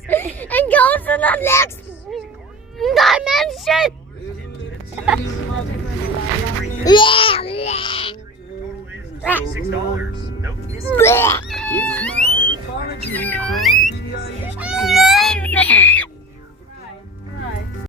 this and go to the next dimension. $6. Nope. Bleh.